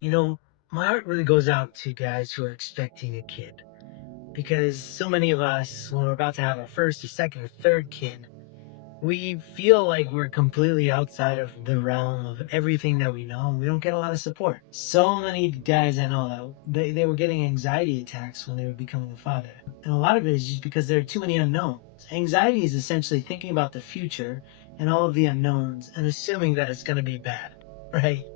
You know, my heart really goes out to guys who are expecting a kid because so many of us, when we're about to have our first or second or third kid, we feel like we're completely outside of the realm of everything that we know, and we don't get a lot of support. So many guys I know that they were getting anxiety attacks when they were becoming a father. And a lot of it is just because there are too many unknowns. Anxiety is essentially thinking about the future and all of the unknowns and assuming that it's going to be bad, right?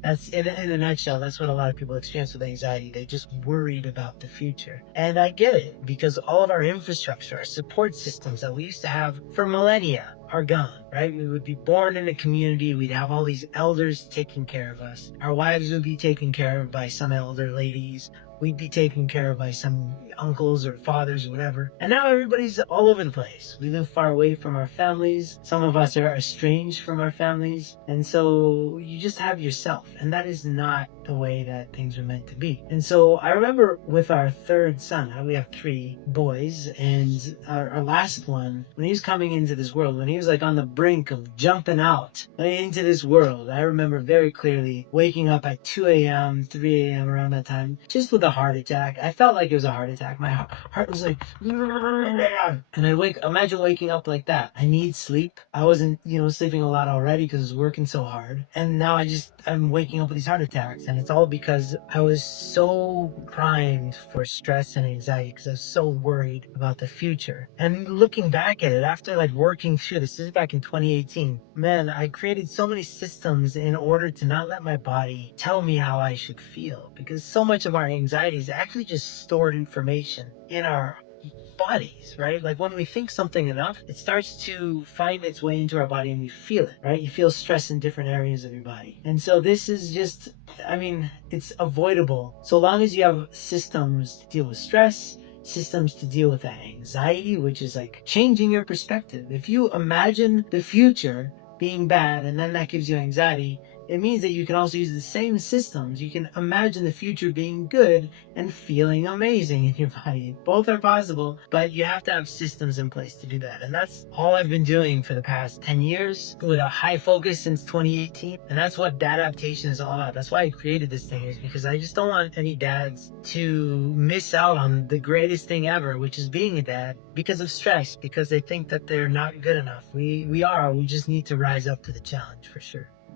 That's in a nutshell. That's what a lot of people experience with anxiety. They're just worried about the future. And I get it because all of our infrastructure, our support systems that we used to have for millennia are gone, right? We would be born in a community. We'd have all these elders taking care of us. Our wives would be taken care of by some elder ladies. We'd be taken care of by some uncles or fathers or whatever. And now everybody's all over the place. We live far away from our families. Some of us are estranged from our families. And so you just have yourself. And that is not the way that things are meant to be. And so I remember with our third son, we have three boys, and our last one, when he was coming into this world, when he was like on the brink of jumping out into this world, I remember very clearly waking up at 2 a.m., 3 a.m. around that time, just with a heart attack. I felt like it was a heart attack. My heart was like, and imagine waking up like that. I need sleep. I wasn't, sleeping a lot already because I was working so hard. And now I'm waking up with these heart attacks. And it's all because I was so primed for stress and anxiety because I was so worried about the future. And looking back at it, after like working through this is back in 2018, man, I created so many systems in order to not let my body tell me how I should feel because so much of our anxiety is actually just stored information in our bodies, right? Like when we think something enough, it starts to find its way into our body and we feel it, right? You feel stress in different areas of your body. And so this is just, it's avoidable. So long as you have systems to deal with stress, systems to deal with that anxiety, which is like changing your perspective. If you imagine the future being bad and then that gives you anxiety, it means that you can also use the same systems. You can imagine the future being good and feeling amazing in your body. Both are possible, but you have to have systems in place to do that. And that's all I've been doing for the past 10 years with a high focus since 2018. And that's what dad adaptation is all about. That's why I created this thing, is because I just don't want any dads to miss out on the greatest thing ever, which is being a dad, because of stress, because they think that they're not good enough. We are. We just need to rise up to the challenge for sure.